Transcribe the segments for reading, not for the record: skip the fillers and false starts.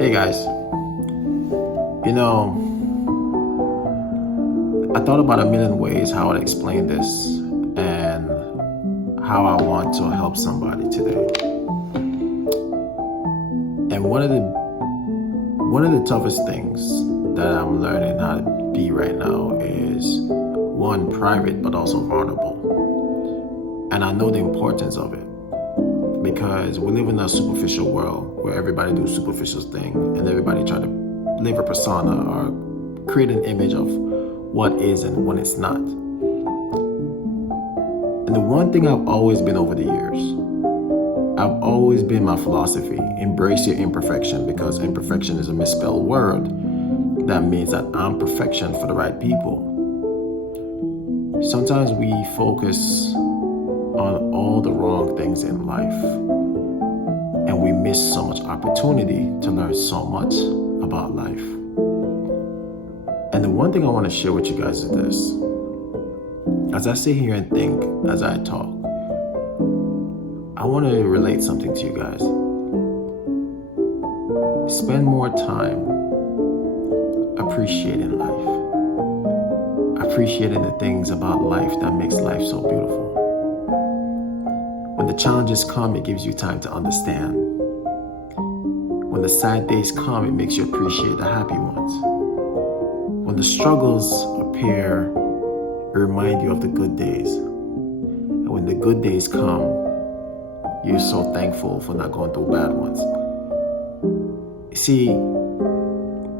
Hey guys, you know, I thought about a million ways how I'd explain this and how I want to help somebody today. And one of the toughest things that I'm learning how to be right now is one, private but also vulnerable. And I know the importance of it because we live in a superficial world where everybody do superficial thing and everybody try to live a persona or create an image of what is and when it's not. And the one thing I've always been over the years, I've always been my philosophy, embrace your imperfection, because imperfection is a misspelled word. That means that I'm perfection for the right people. Sometimes we focus on all the wrong things in life and we miss so much opportunity to learn so much about life. And the one thing I want to share with you guys is this. As I sit here and think, as I talk, I want to relate something to you guys. Spend more time appreciating life. Appreciating the things about life that makes life so beautiful. When the challenges come, it gives you time to understand. When the sad days come, it makes you appreciate the happy ones. When the struggles appear, it reminds you of the good days. And when the good days come, you're so thankful for not going through bad ones. You see,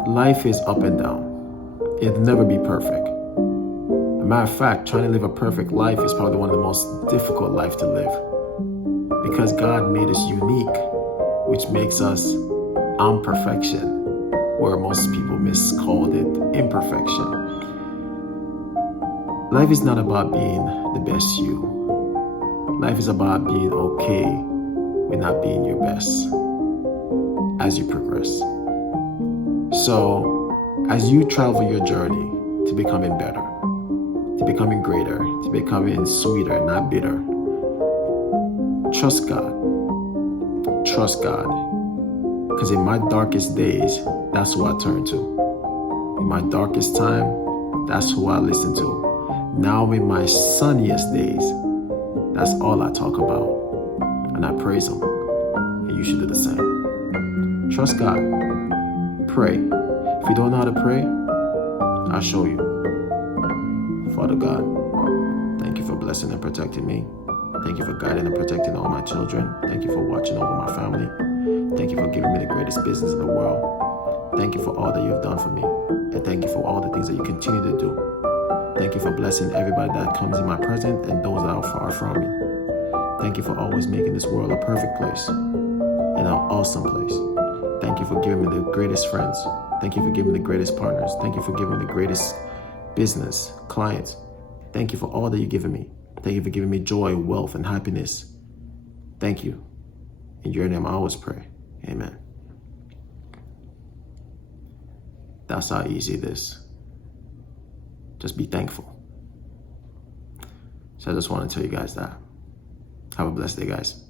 life is up and down. It'll never be perfect. As a matter of fact, trying to live a perfect life is probably one of the most difficult life to live. Because God made us unique, which makes us imperfection, where most people miscalled it imperfection. Life is not about being the best you. Life is about being okay with not being your best as you progress. So, as you travel your journey to becoming better, to becoming greater, to becoming sweeter, not bitter, trust God. Trust God. Because in my darkest days, that's who I turn to. In my darkest time, that's who I listen to. Now in my sunniest days, that's all I talk about. And I praise Him. And you should do the same. Trust God. Pray. If you don't know how to pray, I'll show you. Father God, thank you for blessing and protecting me. Thank you for guiding and protecting all my children. Thank you for watching over my family. Thank you for giving me the greatest business in the world. Thank you for all that you have done for me. And thank you for all the things that you continue to do. Thank you for blessing everybody that comes in my presence and those that are far from me. Thank you for always making this world a perfect place and an awesome place. Thank you for giving me the greatest friends. Thank you for giving me the greatest partners. Thank you for giving me the greatest business, clients. Thank you for all that you've given me. Thank you for giving me joy, wealth, and happiness. Thank you. In your name I always pray. Amen. That's how easy it is. Just be thankful. So I just want to tell you guys that. Have a blessed day, guys.